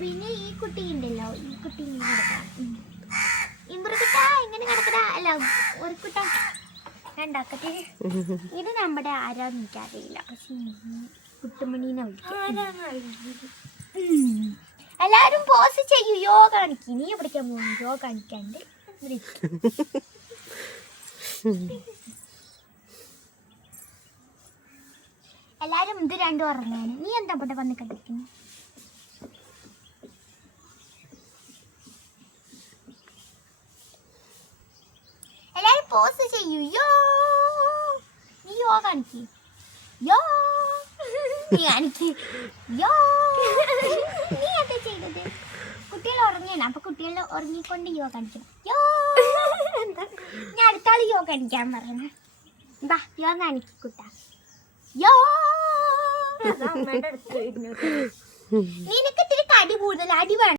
പിന്നെ ഈ കുട്ടി ഉണ്ടല്ലോ, ഈ കുട്ടി ഇങ്ങനെ കിടക്കണം. ഇമ്പ്രക്കുട്ട ഇങ്ങനെ കിടക്കടാ. അല്ല, ഒരു കുട്ട ഉണ്ടാക്കട്ടെ. ഇത് നമ്മുടെ ആരാന്ന് എനിക്കറിയില്ല, പക്ഷെ കുട്ടുമണീനെ എല്ലാരും പോസ് ചെയ്യൂ. യോ കാണിക്കും. നീ എവിടേക്കാ പോകുന്നു? യോ കാണിക്കാണ്ട് എല്ലാരും ഇത് രണ്ടും ഉറങ്ങാന്. നീ എന്താ ഇവിടെ വന്ന് കളിക്കുന്നു? എല്ലാരും പോസ് ചെയ്യൂ. യോ നീ യോ കാണിക്ക്. യോ നീ കാണിക്ക്. യോ നീ എന്താ ചെയ്തത്? കുട്ടികൾ ഉറങ്ങിയാണ്, അപ്പൊ കുട്ടികൾ ഉറങ്ങിക്കൊണ്ട് യോ കാണിക്കണം. യോ ഞാൻ അടുത്താൾ യോ കാണിക്കാൻ പറഞ്ഞു. എന്താ യോ കാണിക്ക് കുട്ട. യോ നിനക്ക് ഇത്തിരി കടി കൂടുതൽ, അടി വേണം.